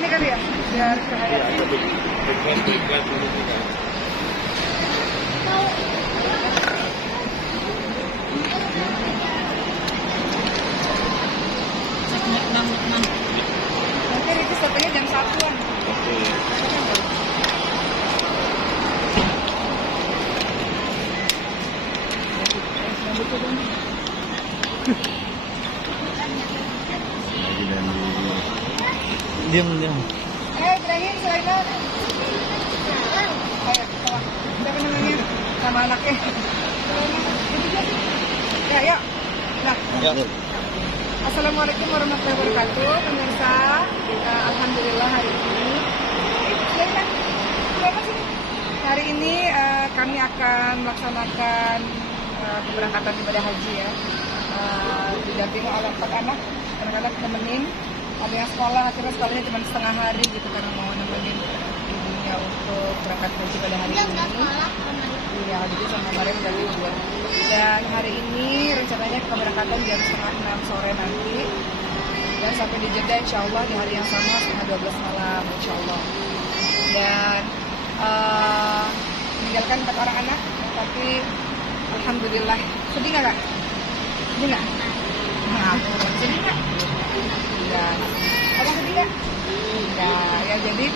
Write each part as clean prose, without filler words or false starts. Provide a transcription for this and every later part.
sini kali ya, biar cahaya. Dekat dulu juga. Nanti itu fotonya jam 1-an. Oke. Diam. Ibrahim, Sulaiman. Ayo, bawa. Siapa namanya? Nama anaknya. Ya, yuk. Nah, Ya. Assalamualaikum warahmatullahi wabarakatuh, pemirsa. Alhamdulillah hari ini. Sulaiman sini. Hari ini kami akan melaksanakan keberangkatan ibadah haji ya. Didampingi oleh 4 anak-anak nemenin. Ada yang sekolah, akhirnya sekolahnya cuma setengah hari gitu karena mau nemenin ibunya untuk berangkat haji pada hari ini. Iya, jadi sama kemarin udah libur. Dan hari ini rencananya keberangkatan jam 5:30 sore nanti. Dan sampai di Jeddah insya Allah di hari yang sama setengah 12 malam insya Allah. Dan meninggalkan 4 orang anak, tapi alhamdulillah. Sedih nggak Kak? Sedih nggak? Nah, sedih nggak? Ya, apa sedih nggak? Ya jadi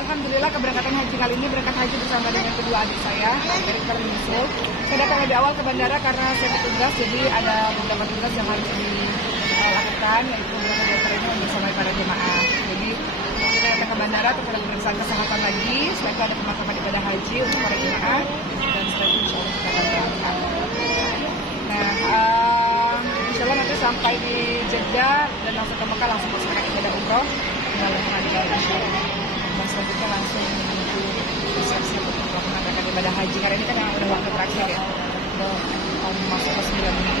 alhamdulillah keberangkatan haji kali ini berangkat haji bersama dengan kedua adik saya, dari menyusul. Saya datang lebih awal ke bandara karena saya bertugas, jadi ada beberapa tugas yang harus dilakukan, yaitu beberapa diantaranya untuk bersama para jemaah. Jadi kita datang ke bandara untuk ada pemeriksaan kesehatan lagi, setelah itu ada pemakaman ibadah haji untuk para jemaah, dan setelah itu insya Allah kita akan berangkat. Nah, insya Allah nanti sampai di Jeddah dan langsung ke Mekah langsung melaksanakan ibadah umroh dan langsung ada insya Allah. Dan selanjutnya langsung menuju siap-siap untuk melaksanakan ibadah haji karena ini kan yang udah waktu terakhir ya, udah masuk ke 9 menit.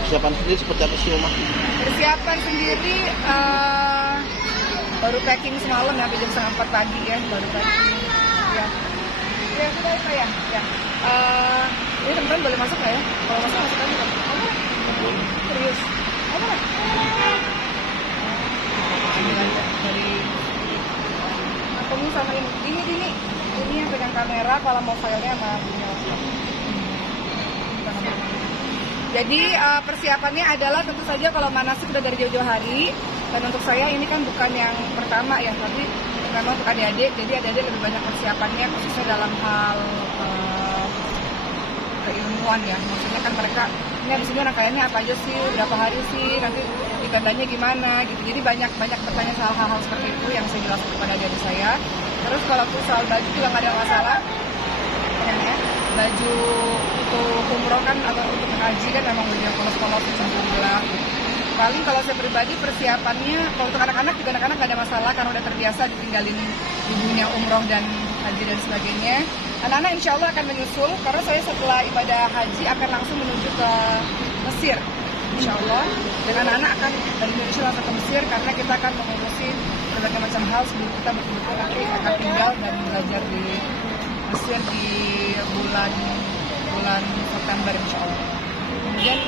Persiapan sendiri seperti apa sih, Uma? Persiapan sendiri baru packing semalam ya, jam 3:30 pagi ya, baru packing. Ya sudah itu ya. Ini teman-teman boleh masuk nggak ya? Kalau masuk aja kan? Serius? Apa nggak? Dari ketemu sama ini yang pegang kamera, kalau mau filenya sama punya. Jadi persiapannya adalah tentu saja kalau manasik sudah dari jauh-jauh hari, dan untuk saya ini kan bukan yang pertama ya, tapi memang untuk adik-adik, jadi adik-adik lebih banyak persiapannya khususnya dalam hal keilmuan ya. Maksudnya kan mereka ini habis ini rangkaiannya apa aja sih, berapa hari sih, nanti di tandanya gimana gitu. Jadi banyak bertanya soal hal-hal seperti itu yang saya jelaskan kepada adik-adik saya. Terus kalau soal baju juga nggak ada masalah. Ya, baju untuk umroh kan atau untuk haji kan memang udah polos-polos alhamdulillah. Paling kalau saya pribadi persiapannya kalau untuk anak-anak juga anak-anak nggak ada masalah karena udah terbiasa ditinggalin ibunya umroh dan haji dan sebagainya. Anak-anak insya Allah akan menyusul karena saya setelah ibadah haji akan langsung menuju ke Mesir insya Allah. Dan anak-anak akan dari Indonesia langsung ke Mesir karena kita akan mengurusi berbagai macam hal sebelum kita betul-betul nanti akan tinggal dan belajar di Mesir di bulan September insya Allah. Kemudian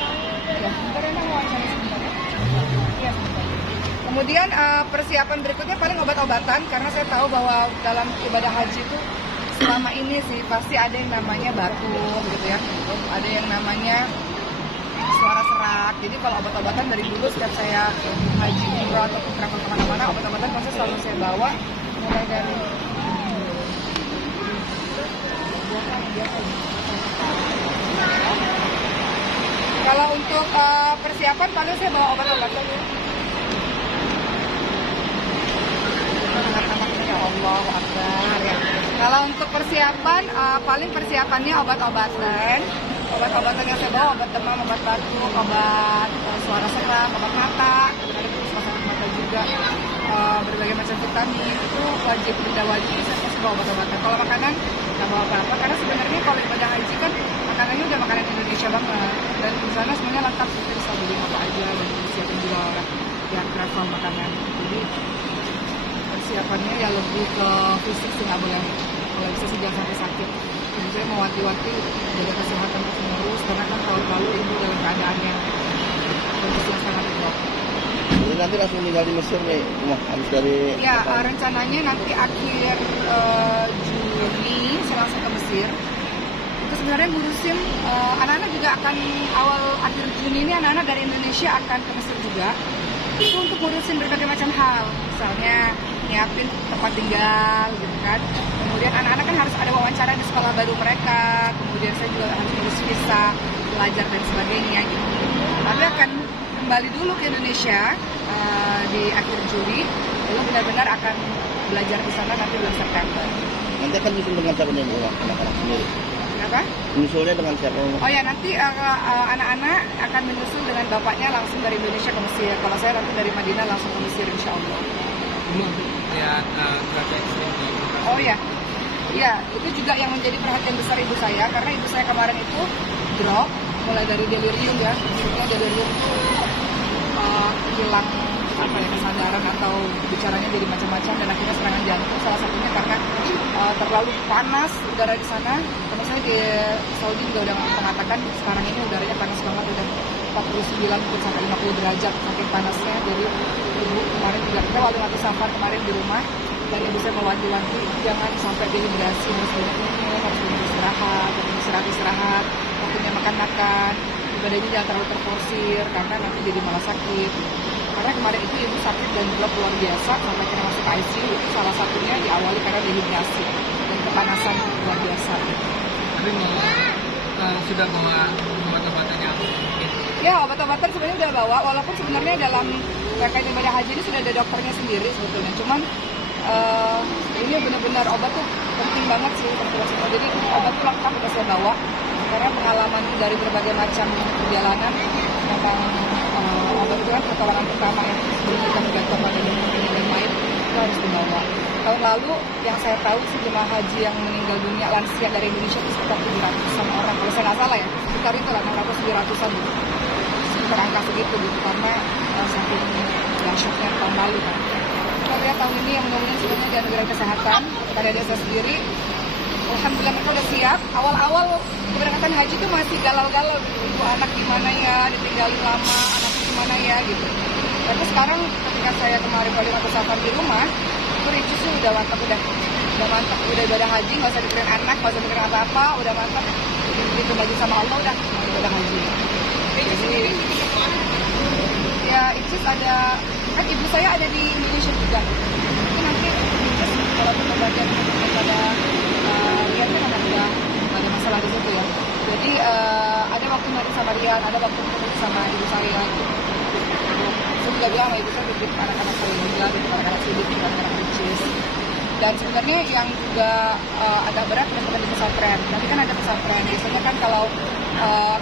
ya sebentar ya mau wawancara sebentar ya. Ya sebentar. Kemudian persiapan berikutnya paling obat-obatan karena saya tahu bahwa dalam ibadah haji itu selama ini sih pasti ada yang namanya batuk gitu ya, ada yang namanya suara serak. Jadi kalau obat-obatan dari dulu setiap saya haji umroh atau travel kemana-mana, obat-obatan pasti selalu saya bawa mulai dari kalau untuk persiapan paling saya bawa obat-obatan ya. Ya Allah Akbar ya. Kalau untuk persiapan paling persiapannya obat-obatan yang saya bawa obat demam, obat batuk, obat suara serak, obat mata, ada suara mata juga, berbagai macam vitamin itu wajib saya bawa obat-obatan. Kalau makanan nggak bawa apa-apa karena sebenarnya kalau ibadah haji kan makanannya udah makanan Indonesia banget dan di sana semuanya lengkap, kita bisa beli apa aja dan disiapin juga oleh pihak travel makanan. Jadi persiapannya ya lebih ke fisik sih, nggak boleh kalau bisa sih jangan sampai sakit. Jadi saya mau wanti-wanti jaga kesehatan terus menerus karena kan tahun lalu ibu dalam keadaan yang kondisi yang sangat drop. Jadi nanti langsung tinggal di Mesir nih, rumah habis dari. Ya, rencananya nanti akhir Juni saya langsung ke Mesir. Itu sebenarnya ngurusin anak-anak juga akan akhir Juni ini anak-anak dari Indonesia akan ke Mesir juga. Itu untuk ngurusin berbagai macam hal, misalnya nyiapin tempat tinggal gitu kan. Kemudian anak-anak kan harus ada wawancara di sekolah baru mereka. Kemudian saya juga harus ngurus visa, belajar dan sebagainya gitu. Tapi akan kembali dulu ke Indonesia di akhir Juli, lalu benar-benar akan belajar di sana nanti bulan September. Nanti akan nyusul dengan siapa nih, Bu? Anak-anak sendiri. Kenapa? Nyusulnya dengan siapa? Oh ya, nanti anak-anak akan menyusul dengan bapaknya langsung dari Indonesia ke Mesir. Kalau saya nanti dari Madinah langsung ke Mesir, insya Allah. Belum lihat cuaca ekstrim di lokasi. Oh ya, ya itu juga yang menjadi perhatian besar ibu saya, karena ibu saya kemarin itu drop, mulai dari delirium ya, maksudnya delirium itu hilang kesadaran atau bicaranya jadi macam-macam dan akhirnya serangan jantung. Salah satunya karena terlalu panas udara di sana. Karena saya di Saudi juga udah mengatakan sekarang ini udaranya panas banget, udah 49 mungkin sampai 50 derajat saking panasnya. Jadi ibu kemarin juga kita waktu nanti safar kemarin di rumah, dan ibu saya mewanti-wanti jangan sampai dehidrasi, harus banyak minum, harus banyak istirahat, istirahat, waktunya makan-makan, badannya jangan terlalu terforsir karena nanti jadi malah sakit. Karena kemarin itu ibu sakit dan drop luar biasa sampai kena masuk ICU, itu salah satunya diawali karena dehidrasi dan kepanasan luar biasa. Tapi sudah bawa obat-obatan yang mungkin. Ya, obat-obatan sebenarnya udah bawa, walaupun sebenarnya dalam rangkaian ibadah haji ini sudah ada dokternya sendiri sebetulnya. Cuman ini benar-benar obat tuh penting banget sih, jadi obat tuh lengkap udah saya bawa karena pengalaman dari berbagai macam perjalanan memang obat itu kan pertolongan pertama yang sebelum kita bergantung pada dokter dan lain itu harus dibawa. Tahun lalu yang saya tahu sih jemaah haji yang meninggal dunia lansia dari Indonesia itu sekitar 700-an orang, kalau saya nggak salah ya, sekitar itu lah 600-700-an gitu, sekitar angka segitu gitu, karena saking dahsyatnya tahun lalu kan. Kita lihat tahun ini yang mudah-mudahan sebenarnya di anugerah kesehatan kepada desa sendiri. Alhamdulillah mereka udah siap. Awal-awal keberangkatan haji itu masih galau-galau gitu. Ibu anak gimana ya, ditinggalin lama, anak gimana ya gitu. Tapi sekarang ketika saya kemarin kali waktu safar di rumah, itu Ricis tuh udah mantap, udah ibadah haji, nggak usah mikirin anak, nggak usah mikirin apa-apa, udah mantap. Itu bagi sama Allah udah ibadah haji. Jadi ya Ricis ada, kan ibu saya ada di Indonesia juga. Itu nanti Ricis kalau pembagian pada Rian kan udah nggak ada masalah di situ ya. Jadi ada waktu nanti sama Rian, ada waktu sama ibu saya. Saya juga bilang sama ibu saya titip anak-anak saya juga, titip anak-anak Sidik, titip anak-anak Ricis. Dan sebenarnya yang juga agak berat teman-teman di pesantren. Nanti kan ada pesantren. Biasanya kan kalau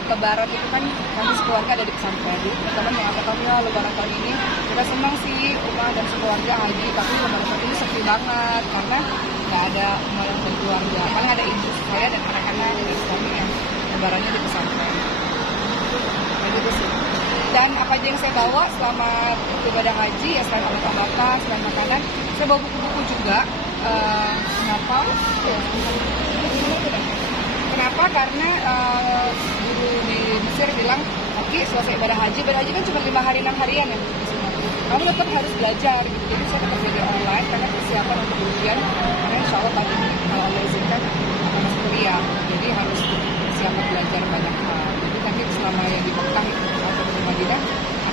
Lebaran itu kan kami sekeluarga ada di pesantren. Jadi teman-teman yang apa ya Lebaran tahun ini kita senang sih rumah dan sekeluarga haji, tapi Lebaran tahun ini sepi banget karena nggak ada malam dan keluarga. Paling ada ibu saya dan anak-anak dan suami yang lebarannya di pesantren. Kayak gitu sih. Dan apa aja yang saya bawa selama ibadah haji ya, selain obat-obatan, selain makanan, saya bawa buku-buku juga. Kenapa? Kenapa? Karena guru di Mesir bilang, oke, selesai ibadah haji kan cuma 5 hari 6 harian ya di sini. Kamu tetap harus belajar gitu. Jadi saya tetap belajar online karena persiapan untuk ujian. Karena insya Allah tahun ini kalau Allah izinkan akan masuk kuliah. Jadi harus persiapan belajar banyak hal. Jadi nanti selama yang di Mekah atau di Madinah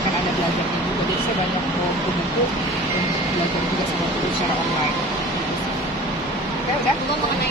akan ada belajarnya juga. Jadi saya banyak buku-buku untuk belajar juga sama guru secara online. Oke, udah. Mengenai